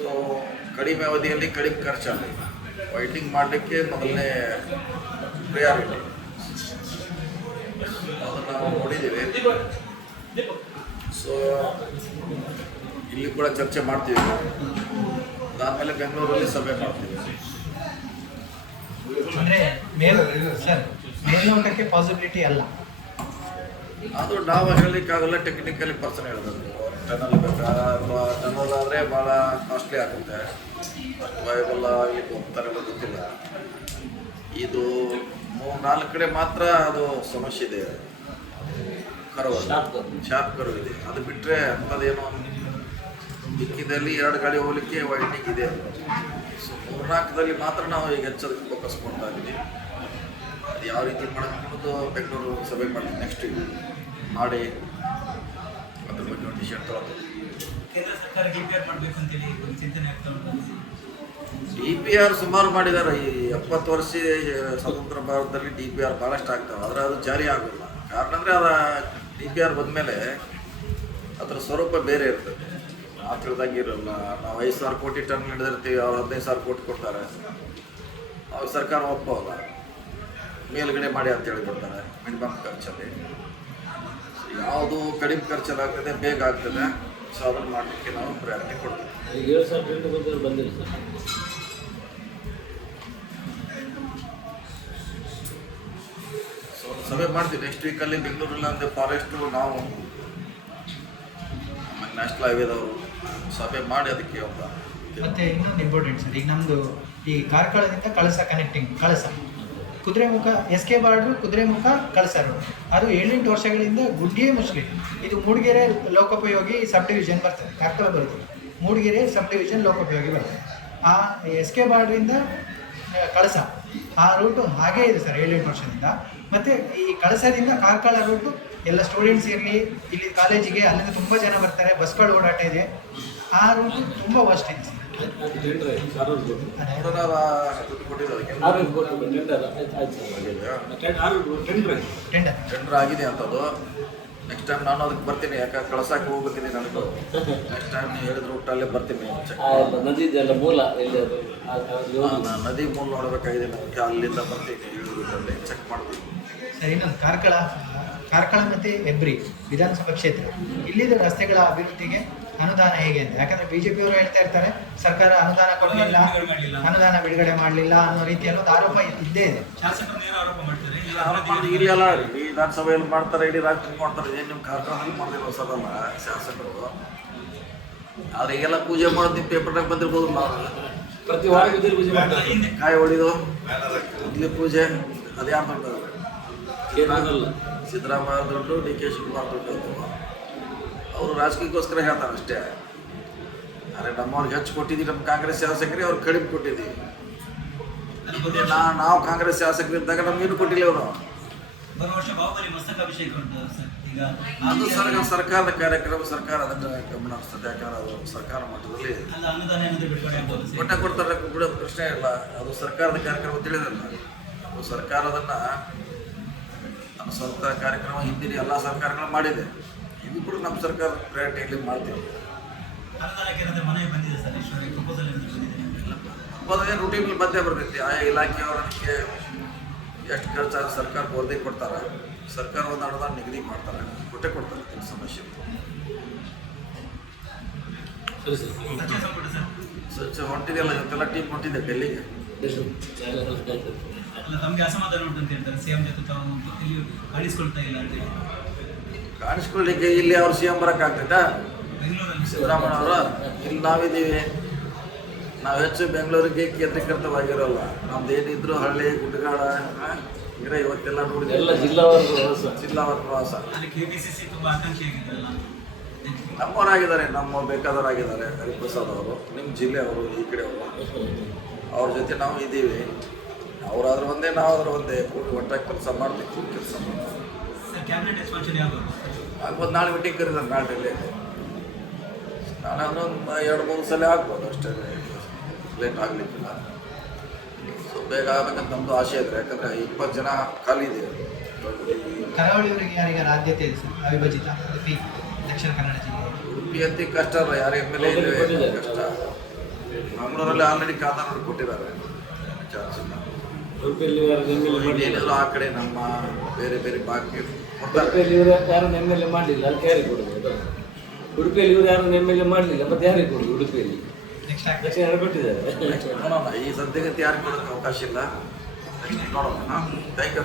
So ಕಡಿಮೆ ಅವಧಿಯಲ್ಲಿ ಕಡಿಮೆ ಖರ್ಚಲ್ಲಿ ವೈಟಿಂಗ್ ಮಾಡಲಿಕ್ಕೆ ಮೊದಲನೇ ಪ್ರಿಯಾರಿಟಿ ಅದನ್ನು ನಾವು ನೋಡಿದ್ದೀವಿ. ಸೊ ಇಲ್ಲಿ ಕೂಡ ಚರ್ಚೆ ಮಾಡ್ತೀವಿ. ಅದಾದಮೇಲೆ ಬೆಂಗಳೂರಲ್ಲಿ ಸಭೆ ಮಾಡ್ತೀವಿ. ಅಂದರೆ ಮೇಲ್ನೋಟಕ್ಕೆ ಪಾಸಿಬಿಲಿಟಿ ಅಲ್ಲ, ಅದು ನಾವು ಹೇಳಲಿಕ್ಕಾಗಲ್ಲ. ಟೆಕ್ನಿಕಲಿ ಪರ್ಸನ್ ಹೇಳಬೇಕು. ಟನಲ್ ಬೇಕಾ ಅಥವಾ ಟನಲ್ ಆದರೆ ಭಾಳ ಕಾಸ್ಟ್ಲಿ ಆಗುತ್ತೆ, ಅಷ್ಟು ವಯಬಲ್ ಆಗಲಿಕ್ಕೆ ಹೋಗ್ತಾರೆ ಗೊತ್ತಿಲ್ಲ. ಇದು 3-4 ಕಡೆ ಮಾತ್ರ ಅದು ಸಮಸ್ಯೆ ಇದೆ. ಶಾರ್ಪ್ ಕರ್ವ್ ಇದೆ. ಅದು ಬಿಟ್ಟರೆ ಅಂಥದ್ದೇನೋ ದಿಕ್ಕಿದಲ್ಲಿ 2 ಗಾಡಿ ಹೋಗ್ಲಿಕ್ಕೆ ವೈಟಿಂಗ್ ಇದೆ. ಸೊ 3-4ದಲ್ಲಿ ಮಾತ್ರ ನಾವು ಈಗ ಹೆಚ್ಚದಕ್ಕೆ ಫೋಕಸ್ ಮಾಡ್ತಾ ಇದ್ದೀವಿ. ಅದು ಯಾವ ರೀತಿ ಮಾಡೋದು ಬೆಂಗಳೂರು ಸಭೆ ಮಾಡ್ತೀವಿ ನೆಕ್ಸ್ಟ್ ವೀಕ್ ಮಾಡಿ ಅದ್ರ ಬಗ್ಗೆ ಒಂದು ಡಿಸಿಷನ್ ತಗೊಳ್ತೀವಿ. ಕೇಂದ್ರ ಸರ್ಕಾರ DPR ಮಾಡಬೇಕು ಅಂತೇಳಿ ಒಂದು ಚಿಂತನೆ ಆಗ್ತಾ ಉಂಟು. DPR ಸುಮಾರು ಮಾಡಿದ್ದಾರೆ. ಈ 70 ವರ್ಷ ಸ್ವತಂತ್ರ ಭಾರತದಲ್ಲಿ DPR ಭಾಳಷ್ಟು ಆಗ್ತವೆ, ಆದರೆ ಅದು ಜಾರಿ ಆಗೋಲ್ಲ. ಕಾರಣ ಅಂದರೆ ಅದು DPR ಬಂದಮೇಲೆ ಅದರ ಸ್ವರೂಪ ಬೇರೆ ಇರ್ತದೆ. ಆ ತಿಳಿದಂಗೆ ಇರೋಲ್ಲ. ನಾವು 5,000 ಕೋಟಿ ಟನ್ ಹಿಡಿದಿರ್ತೀವಿ, ಅವ್ರು 15,000 ಕೋಟಿ ಕೊಡ್ತಾರೆ. ಅವ್ರು ಸರ್ಕಾರ ಒಪ್ಪೋಲ್ಲ, ಮೇಲ್ಗಡೆ ಮಾಡಿ ಅಂತೇಳಿ ಕೊಡ್ತಾರೆ ಮಿನಿಮಮ್ ಖರ್ಚಲ್ಲಿ. ಯಾವುದು ಕಡಿಮೆ ಖರ್ಚಲ್ಲಾಗ್ತದೆ, ಬೇಗ ಆಗ್ತದೆ. ಸೊ ಅದನ್ನು ಮಾಡಲಿಕ್ಕೆ ನಾವು ಪ್ರಯತ್ನ ಕೊಡ್ತೀವಿ. ಸೊ ಸಭೆ ಮಾಡ್ತೀವಿ ನೆಕ್ಸ್ಟ್ ವೀಕಲ್ಲಿ ಬೆಂಗಳೂರಲ್ಲಿ. ಅಂದರೆ ಫಾರೆಸ್ಟು ನಾವು ನ್ಯಾಷನಲ್ ಹೈವೇದವರು ಸಭೆ ಮಾಡಿ ಅದಕ್ಕೆ ಒಬ್ಬ ಮತ್ತು ಇನ್ನೊಂದು ಇಂಪಾರ್ಟೆಂಟ್ ಸರ್, ಈಗ ನಮ್ಮದು ಈ ಕಾರ್ಕಳದಿಂದ ಕಳಸ ಕನೆಕ್ಟಿಂಗ್ ಕಳಸ ಕುದುರೆಮುಖ SK ಬಾರ್ಡ್ರು ಕುದುರೆಮುಖ ಕಳಸ ರೋಡ್, ಅದು 7-8 ವರ್ಷಗಳಿಂದ ಗುಡ್ಡಿಯೇ ಮುಸ್ಲಿಂ. ಇದು ಮೂಡಿಗೆರೆ ಲೋಕೋಪಯೋಗಿ ಸಬ್ ಡಿವಿಷನ್ ಬರ್ತದೆ, ಕಾರ್ಕಳ ಬರ್ತದೆ, ಮೂಡಿಗೆರೆ ಸಬ್ ಡಿವಿಷನ್ ಲೋಕೋಪಯೋಗಿ ಬರ್ತದೆ. ಆ SK ಬಾರ್ಡ್ರಿಂದ ಕಳಸ ಆ ರೂಟು ಹಾಗೇ ಇದೆ ಸರ್ 7-8 ವರ್ಷದಿಂದ. ಮತ್ತು ಈ ಕಳಸದಿಂದ ಕಾರ್ಕಳ ರೂಟು ಎಲ್ಲ ಸ್ಟೂಡೆಂಟ್ಸ್ ಇರಲಿ, ಇಲ್ಲಿ ಕಾಲೇಜಿಗೆ ಅಲ್ಲಿಂದ ತುಂಬ ಜನ ಬರ್ತಾರೆ, ಬಸ್ಗಳು ಓಡಾಟ ಇದೆ. ಆ ರೂಟು ತುಂಬ ವರ್ಸ್ಟ್ ಇದೆ ಸರ್. ಟೆಂಡರ್ ಆಗಿದೆ ಅಂತದ್ದು. ನೆಕ್ಸ್ಟ್ ಟೈಮ್ ನಾನು ಅದಕ್ಕೆ ಬರ್ತೀನಿ, ಯಾಕಂದ್ರೆ ಕಳ್ಸಕ್ಕೆ ಹೋಗ್ಬೇಕಿದೆ ನನಗೂ. ನೆಕ್ಸ್ಟ್ ಟೈಮ್ ನೀವು ಹೇಳಿದ್ರು ಊಟಲ್ಲೇ ಬರ್ತೀನಿ. ನದಿ ಮೂಲ ನೋಡಬೇಕಾಗಿದೆ ನನಗೆ, ಅಲ್ಲಿಂದ ಬರ್ತೀನಿ. ಊಟಲ್ಲಿ ಚೆಕ್ ಮಾಡ್ತೀನಿ ಸರ್. ಇನ್ನೊಂದು ಕಾರ್ಕಳ ಮತ್ತು ಹೆಬ್ರಿ ವಿಧಾನಸಭಾ ಕ್ಷೇತ್ರ, ಇಲ್ಲಿದ್ದ ರಸ್ತೆಗಳ ಅಭಿವೃದ್ಧಿಗೆ ಅನುದಾನ ಹೇಗೆ ಅಂತ. ಯಾಕಂದರೆ BJPಯವರು ಹೇಳ್ತಾ ಇರ್ತಾರೆ ಸರ್ಕಾರ ಅನುದಾನ ಕೊಡಲಿಲ್ಲ, ಅನುದಾನ ಬಿಡುಗಡೆ ಮಾಡಲಿಲ್ಲ ಅನ್ನೋ ರೀತಿಯಲ್ಲಿ ಒಂದು ಆರೋಪ ಇದ್ದೇ ಇದೆ. ಶಾಸಕರು ನೇರ ಆರೋಪ ಮಾಡ್ತಾರೆ. ಇಲ್ಲಿ ಅಲ್ಲ, ಇಡೀ ವಿಧಾನಸಭೆಯಲ್ಲಿ ಮಾಡ್ತಾರೆ, ಇಡೀ ರಾಜ್ಯಕ್ಕೆ ಮಾಡ್ತಾರೆ. ಏನು ನಿಮ್ಮ ಕಾರ್ಯಕ್ರಮದಲ್ಲಿ ಮಾಡಿದ್ರೆ ಹೊಸದಲ್ಲ ಶಾಸಕರು. ಆದರೆ ಈಗೆಲ್ಲ ಪೂಜೆ ಮಾಡೋದು ನಿಮ್ಮ ಪೇಪರ್ನಾಗ ಬಂದಿರ್ಬೋದು. ನಾವು ಪ್ರತಿ ವಾರ ಪೂಜೆ ಮಾಡ್ತಾರೆ. ಕಾಯಿ ಹೊಡಿದು ಇಲ್ಲಿ ಪೂಜೆ ಅದು ಯಾರು ದೊಡ್ಡದು? ಸಿದ್ದರಾಮಯ್ಯ ದುಡ್ಡು, DK ಶಿವಕುಮಾರ್ ದುಡ್ಡು ಅವರು ರಾಜಕೀಯಕ್ಕೋಸ್ಕರ ಹೇಳ್ತಾರೆ ಅಷ್ಟೇ. ಆದರೆ ನಮ್ಮವ್ರಿಗೆ ಹೆಚ್ಚು ಕೊಟ್ಟಿದ್ದೀವಿ ನಮ್ಮ ಕಾಂಗ್ರೆಸ್ ಶಾಸಕರಿಗೆ, ಅವ್ರು ಕಡಿಮೆ ಕೊಟ್ಟಿದ್ದೀವಿ. ನಾವು ಕಾಂಗ್ರೆಸ್ ಶಾಸಕರಿದ್ದಾಗ ನಮ್ಗೇನು ಕೊಟ್ಟಿಲ್ಲ ಅವರು. ಬರುವ ವರ್ಷ ಬಾಹುಬಲಿ ಮಸ್ತಕಾಭಿಷೇಕ ಉಂಟು ಸರ್. ಈಗ ಅದು ಸರ್ಕಾರದ ಕಾರ್ಯಕ್ರಮ, ಸರ್ಕಾರ ಅದನ್ನು ಗಮನ ಹರಿಸ್ತದೆ. ಯಾಕಂದ್ರೆ ಅದು ಸರ್ಕಾರ ಮಟ್ಟದಲ್ಲಿ ಅಲ್ಲ ಅನುದಾನ ಏನಾದರೂ ಬಿಡುಗಡೆ ಆಗ್ಬೋದು ಸರ್. ಕೊಟ್ಟೆ ಕೊಡ್ತಾರೆ, ಬಿಡೋದು ಪ್ರಶ್ನೆ ಇಲ್ಲ. ಅದು ಸರ್ಕಾರದ ಕಾರ್ಯಕ್ರಮ ತಿಳಿದಿಲ್ಲ. ಅದು ಸರ್ಕಾರ ಅದನ್ನು ನಮ್ಮ ಸ್ವಂತ ಕಾರ್ಯಕ್ರಮ ಹಿಂದಿನ ಎಲ್ಲ ಸರ್ಕಾರಗಳು ಮಾಡಿದೆ. ಇದು ಕೂಡ ನಮ್ಮ ಸರ್ಕಾರ ಪ್ರಯಾರಿಟಿಯಲ್ಲಿ ಮಾಡ್ತೀವಿ. ಅನುದಾನಕ್ಕೆ ಏನಾದರೂ ಮನವಿ ಬಂದಿದೆ ಸರ್? ಈಶ್ವರ ಪ್ರಪೋಸಲ್ ಏನಾದರೂ ಬಂದಿದೆ? ಅದೇ ರೂಟೀನಲ್ಲಿ ಬಂದೇ ಬರ್ತೈತಿ. ಆಯಾ ಇಲಾಖೆಯವರು ಅದಕ್ಕೆ ಎಷ್ಟು ಖರ್ಚಾಗಿ ಸರ್ಕಾರಕ್ಕೆ ವರದಿ ಕೊಡ್ತಾರೆ. ಸರ್ಕಾರ ಒಂದು ಅನುದಾನ ನಿಗದಿ ಮಾಡ್ತಾರೆ, ಕೊಟ್ಟೆ ಕೊಡ್ತಾರೆ. ಸಮಸ್ಯೆ ಸಚಿವ ಸಂಪುಟ ಸರ್ ಸ್ವಚ್ಛ ಹೊಂಟಿದೆಯಲ್ಲ, ಇವತ್ತೆಲ್ಲ ಟೀಮ್ ಹೊಂಟಿದೆ ಡೆಲ್ಲಿಗೆ. ಅಲ್ಲ, ತಮಗೆ ಅಸಮಾಧಾನ ಉಂಟು ಅಂತ ಹೇಳ್ತಾರೆ. CM ಜೊತೆ ತಾವು ಇಲ್ಲಿ ಕಾಣಿಸ್ಕೊಳ್ತಾ ಇಲ್ಲ ಅಂತ ಹೇಳಿ. ಕಾಣಿಸ್ಕೊಳ್ಳಿಕ್ಕೆ ಇಲ್ಲಿ ಅವ್ರು CM ಬರೋಕ್ಕಾಗ್ತೈತಾ? ಬೆಂಗಳೂರಲ್ಲಿ ಸಿದ್ದರಾಮಯ್ಯ ಅವರು ಇಲ್ಲಿ ನಾವಿದ್ದೀವಿ. ನಾವು ಹೆಚ್ಚು ಬೆಂಗಳೂರಿಗೆ ಕೇಂದ್ರೀಕೃತವಾಗಿರೋಲ್ಲ. ನಮ್ದು ಏನಿದ್ರು ಹಳ್ಳಿ ಗುಡ್ಡಗಾಡ ಇರೋ ಇವತ್ತೆಲ್ಲ ನೋಡಿದ್ರೆ ಎಲ್ಲ ಜಿಲ್ಲಾವಾರ ಪ್ರವಾಸ. ಅಲ್ಲಿ KPCC ತುಂಬ ಆಕಾಂಕ್ಷಿಯಾಗಿದ್ದಾರಲ್ಲ, ನಮ್ಮವರಾಗಿದ್ದಾರೆ, ನಮ್ಮ ಬೇಕಾದವರಾಗಿದ್ದಾರೆ. ಹರಿಪ್ರಸಾದ್ ಅವರು ನಿಮ್ಮ ಜಿಲ್ಲೆಯವರು, ಈ ಕಡೆ ಅವರು, ಅವ್ರ ಜೊತೆ ನಾವು ಇದ್ದೀವಿ. ಅವರಾದ್ರೂ ಒಂದೇ, ನಾವಾದ್ರೂ ಒಂದೇ. ಕೂಡಿ ಒಟ್ಟಾಗಿ ಕೆಲಸ ಮಾಡಬೇಕು. ಕೆಲಸ ಮಾಡ್ತೀವಿ. ಸರ್ ಕ್ಯಾಬಿನೆಟ್ ಎಕ್ಸ್ಪಾನ್ಷನ್ ಯಾವುದು ಆಗ್ಬೋದು? ನಾಳೆ ಮೀಟಿಂಗ್ ಕರೀತಾರೆ, ನಾಳೆ ನಾಳೆ ಅಂದರೆ ಒಂದು 2-3 ಸಲ ಆಗ್ಬೋದು ಅಷ್ಟೇ, ಲೇಟ್ ಆಗಲಿಕ್ಕಿಲ್ಲ. ಸೊ ಬೇಗ ಆಗಬೇಕಂತ ನಮ್ಮದು ಆಸೆ ಇದ್ರೆ. ಯಾಕಂದರೆ 20 ಜನ ಖಾಲಿ ಇದೆ. ಕರಾವಳಿಯವರಿಗೆ ಯಾರಿಗಾರ ಆದ್ಯತೆ ಇದೆ ಸರ್ ಅವಿಭಜಿತ ಉಡುಪಿ ದಕ್ಷಿಣ ಕನ್ನಡ ಜಿಲ್ಲೆ? ಉಡುಪಿ ಅಂತ ಕಷ್ಟ ಅಲ್ಲ, ಯಾರ ಮೇಲೆ ಕಷ್ಟ. ಮಂಗಳೂರಲ್ಲಿ ಆಲ್ರೆಡಿ ಖಾತಾನವ್ರು ಕೊಟ್ಟಿದ್ದಾರೆ, ಚಾನ್ಸ್ ಇಲ್ಲ. ಉಡುಪಿಯಲ್ಲಿ ಯಾರು ಎಮ್.ಎಲ್.ಎ ಮಾಡಲಿಲ್ಲ. ಏನಿದ್ರು ಆ ಕಡೆ ನಮ್ಮ ಬೇರೆ ಬೇರೆ ಭಾಗಕ್ಕೆ ಕೊಡ್ತಾರೆ. ಉಡುಪಿಯಲ್ಲಿ ಇವರು ಯಾರನ್ನು ಎಮ್.ಎಲ್.ಎ ಮಾಡಲಿಲ್ಲ, ಅದಕ್ಕೆ ಯಾರಿಗೆ ಕೊಡೋದು? ಉಡುಪಿಯಲ್ಲಿ ಇವರು ಯಾರನ್ನು ಎಮ್.ಎಲ್.ಎ ಮಾಡಲಿಲ್ಲ, ಮತ್ತೆ ಯಾರಿಗೆ ಕೊಡೋದು? ಉಡುಪಿಯಲ್ಲಿ ನೆಕ್ಸ್ಟ್ ಆಗಿ ದಕ್ಷಿಣ ಕನ್ನಡ ಕೊಟ್ಟಿದ್ದಾರೆ. ನೋಡೋಣ, ಈ ಸದ್ಯಗತಿ ಯಾರಿಗೆ ಕೊಡೋಕ್ಕೆ ಅವಕಾಶ ಇಲ್ಲ. ನೆಕ್ಸ್ಟ್ ನೋಡೋಣ. Thank you.